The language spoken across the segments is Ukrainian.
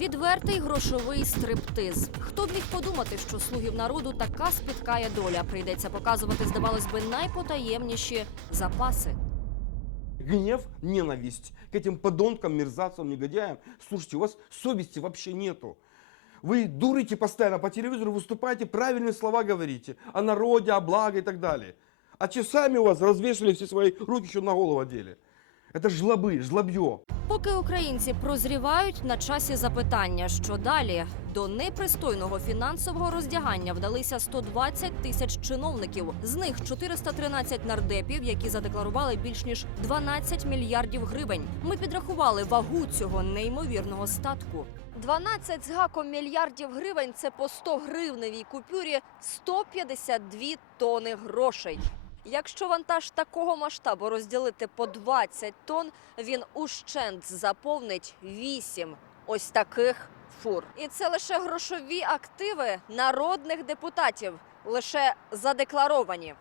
Відвертий грошовий стриптиз. Хто б міг подумати, що слугів народу така спіткає доля. Прийдеться показувати, здавалось би, найпотаємніші запаси. Гнев, ненависть к этим подонкам, мерзавцам, негодяям. Слушайте, у вас совести вообще нету. Вы дурите постоянно по телевизору, выступаете, правильные слова говорите о народе, о благе и так далее. А часами у вас развешивали все свои руки, еще на голову одели. Это жлобы, жлобье. Поки українці прозрівають на часі запитання, що далі до непристойного фінансового роздягання вдалися 120 тисяч чиновників. З них 413 нардепів, які задекларували більш ніж 12 мільярдів гривень. Ми підрахували вагу цього неймовірного статку. 12 з гаком мільярдів гривень це по 100 гривневій купюрі 152 тони грошей. Якщо вантаж такого масштабу розділити по 20 тонн, він ущент заповнить 8 ось таких фур. І це лише грошові активи народних депутатів, лише задекларовані.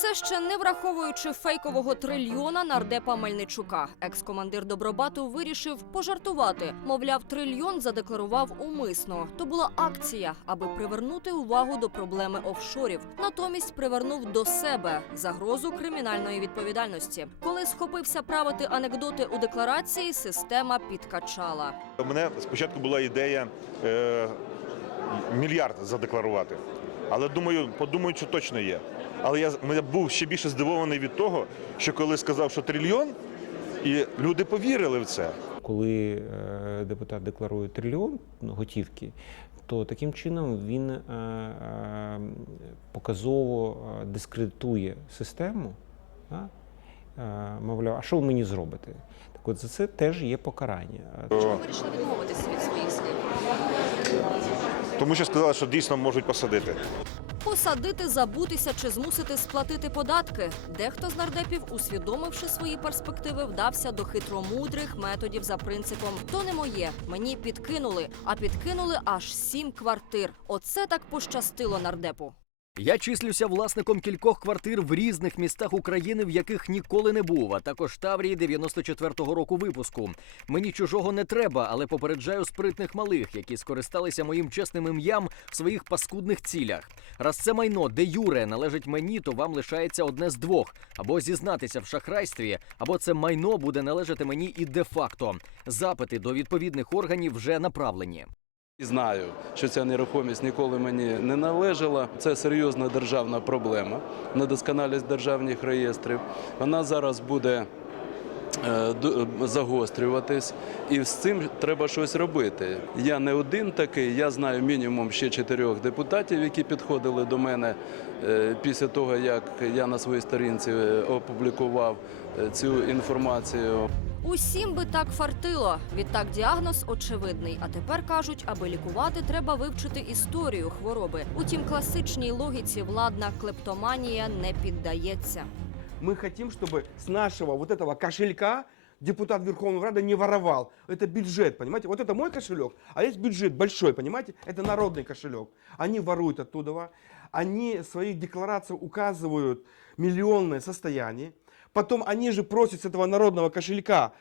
Це ще не враховуючи фейкового трильйона нардепа Мельничука. Екс-командир Добробату вирішив пожартувати. Мовляв, трильйон задекларував умисно. То була акція, аби привернути увагу до проблеми офшорів. Натомість привернув до себе загрозу кримінальної відповідальності. Коли схопився правити анекдоти у декларації, система підкачала. У мене спочатку була ідея е, мільярд задекларувати. Але думаю, подумаю, що точно є. Але я, я був ще більше здивований від того, що коли сказав, що трильйон, і люди повірили в це. Коли е, депутат декларує трильйон готівки, то таким чином він е, е, показово дискредитує систему. Да? Е, Мовляв, а що ви мені зробите? Так от за це теж є покарання. Чому вирішили відмовитися від своїх слів? Тому що сказали, що дійсно можуть посадити. Посадити, забутися чи змусити сплатити податки. Дехто з нардепів, усвідомивши свої перспективи, вдався до хитромудрих методів за принципом то не моє, мені підкинули, а підкинули аж сім квартир. Оце так пощастило нардепу. Я числюся власником кількох квартир в різних містах України, в яких ніколи не був, а також Таврії 94-го року випуску. Мені чужого не треба, але попереджаю спритних малих, які скористалися моїм чесним ім'ям в своїх паскудних цілях. Раз це майно, де юре належить мені, то вам лишається одне з двох: або зізнатися в шахрайстві, або це майно буде належати мені і де-факто. Запити до відповідних органів вже направлені. Знаю, що ця нерухомість ніколи мені не належала. Це серйозна державна проблема, недосконалість державних реєстрів. Вона зараз буде е, загострюватись, і з цим треба щось робити. Я не один такий, я знаю мінімум ще чотирьох депутатів, які підходили до мене е, після того, як я на своїй сторінці е, опублікував цю інформацію. Усім би так фартило. Відтак діагноз очевидний. А тепер кажуть, аби лікувати, треба вивчити історію хвороби. Утім, класичній логіці владна клептоманія не піддається. Мы хотим, чтобы с нашего вот этого кошелька депутат Верховного Рада не воровал. Это бюджет, понимаете? Вот это мой кошелек, а есть бюджет большой, понимаете? Это народный кошелек. Они воруют оттуда. Они в своих декларациях указывают миллионное состояние. Потом они же просят с этого народного кошелька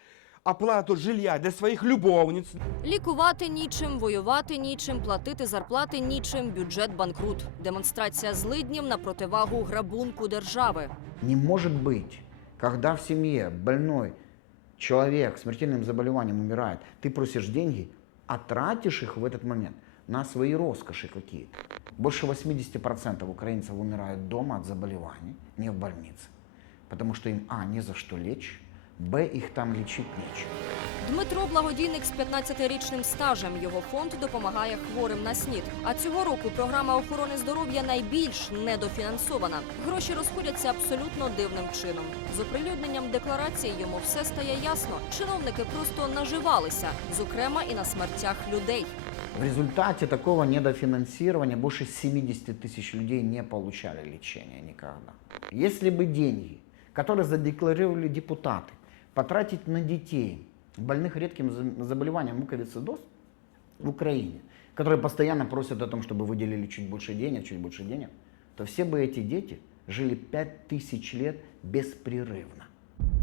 оплату жилья для своих любовниц. Лікувати нічим, воювати нічим, платити зарплати нічим, бюджет банкрут. Демонстрація злиднів на противагу грабунку держави. Не может быть, когда в семье больной человек с смертельным заболеванием умирает, ты просишь деньги, а тратишь их в этот момент на свои роскоши какие-то. Больше 80% украинцев умирают дома от заболеваний, не в больнице. Потому что им, а, не за что лечь, б, их там лечить нечем. Дмитро благодійник з 15-річним стажем. Його фонд допомагає хворим на снід. А цього року програма охорони здоров'я найбільш недофінансована. Гроші розходяться абсолютно дивним чином. З оприлюдненням декларації йому все стає ясно. Чиновники просто наживалися, зокрема і на смертях людей. В результате такого недофинансирования больше 70 тысяч людей не получали лечения никогда. Если бы деньги, которые задекларировали депутаты, потратить на детей, больных редким за- заболеванием муковисцидоз в Украине, которые постоянно просят о том, чтобы выделили чуть больше денег, чуть больше денег, то все бы эти дети жили пять тысяч лет беспрерывно.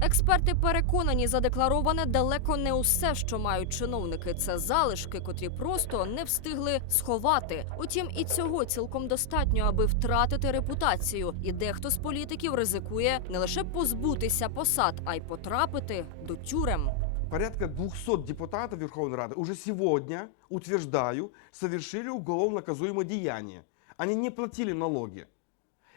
Експерти переконані, задеклароване далеко не усе, що мають чиновники. Це залишки, котрі просто не встигли сховати. Утім, і цього цілком достатньо, аби втратити репутацію. І дехто з політиків ризикує не лише позбутися посад, а й потрапити до тюрем. Порядка 200 депутатов Верховной Рады уже сегодня, утверждаю, совершили уголовно наказуемое деяние. Они не платили налоги.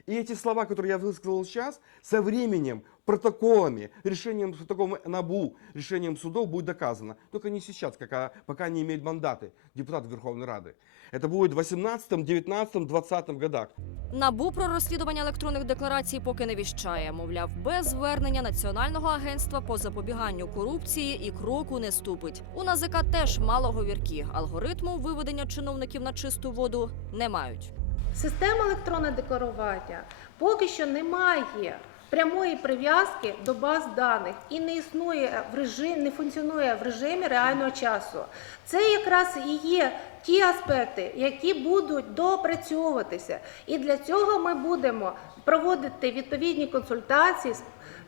И эти слова, которые я высказал сейчас, со временем, протоколами, решением такого НАБУ, решением судов будет доказано. Только не сейчас, пока, пока они имеют мандаты депутатов Верховной Рады. Это будет в 18, 19, 20 годах. Набу про розслідування електронних декларацій поки не віщає. Мовляв, без звернення Національного агентства по запобіганню корупції і кроку не ступить. У НАЗК теж мало говірки. Алгоритму виведення чиновників на чисту воду не мають. Система електронне декларування поки що не має прямої прив'язки до баз даних і не існує в режимі, не функціонує в режимі реального часу. Це якраз і є ті аспекти, які будуть доопрацьовуватися. І для цього ми будемо проводити відповідні консультації з,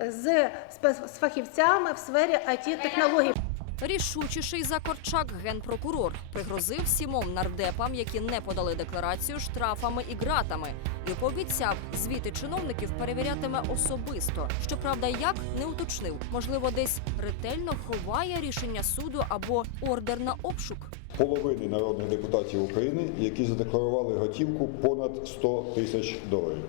з, з фахівцями в сфері it технологій Рішучіший за Корчак генпрокурор пригрозив сімом нардепам, які не подали декларацію штрафами і ґратами, і пообіцяв звіти чиновників перевірятиме особисто. Щоправда, як не уточнив, можливо, десь ретельно ховає рішення суду або ордер на обшук. половини народних депутатів України, які задекларували готівку понад 100 тисяч доларів.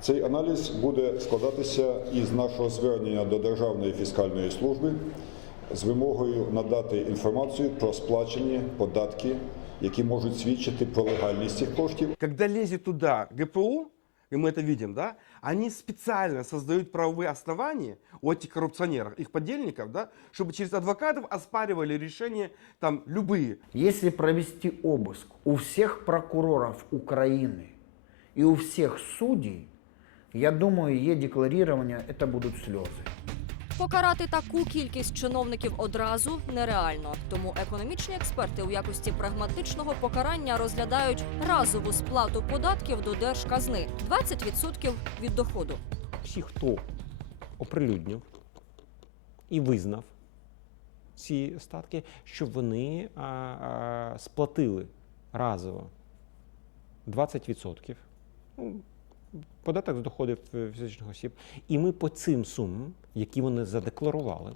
Цей аналіз буде складатися із нашого звернення до Державної фіскальної служби з вимогою надати інформацію про сплачені податки, які можуть свідчити про легальність цих коштів, Когда лезет туда ГПУ, и мы это видим, да, они специально создают правовые основания у этих коррупционеров, их подельников, да, чтобы через адвокатов оспаривали решения там любые. Если провести обыск у всех прокуроров Украины и у всех судей, я думаю, е-декларирование это будут слезы. Покарати таку кількість чиновників одразу нереально. Тому економічні експерти у якості прагматичного покарання розглядають разову сплату податків до держказни 20% від доходу. Всі, хто оприлюднив і визнав ці статки, щоб вони а, а, сплатили разово 20% Ну, податок з доходів е, фізичних осіб. І ми по цим сумам, які вони задекларували,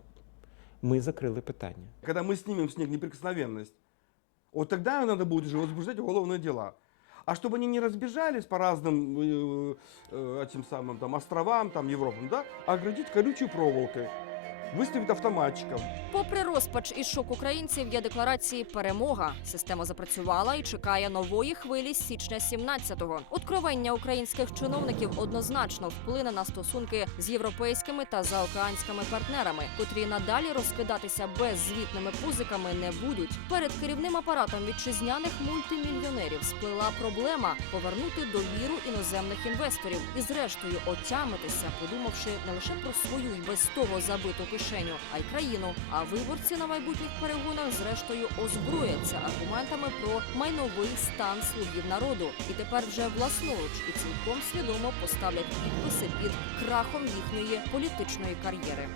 ми закрили питання. Когда мы снимем с них неприкосновенность, вот тогда надо будет уже возбуждать уголовные дела. А чтобы они не разбежались по разным э, э, этим самым там островам, там Европам, да, оградить колючей проволокой, выставить автоматчиков. Попри розпач і шок українців, є декларації перемога. Система запрацювала і чекає нової хвилі з січня 17-го. Откровення українських чиновників однозначно вплине на стосунки з європейськими та заокеанськими партнерами, котрі надалі розкидатися беззвітними позиками не будуть. Перед керівним апаратом вітчизняних мультимільйонерів сплила проблема повернути довіру іноземних інвесторів і, зрештою, отямитися, подумавши не лише про свою й без того забиту кишеню, а й країну. А виборці на майбутніх перегонах зрештою озброяться аргументами про майновий стан слугів народу. І тепер вже власноруч і цілком свідомо поставлять підписи під крахом їхньої політичної кар'єри.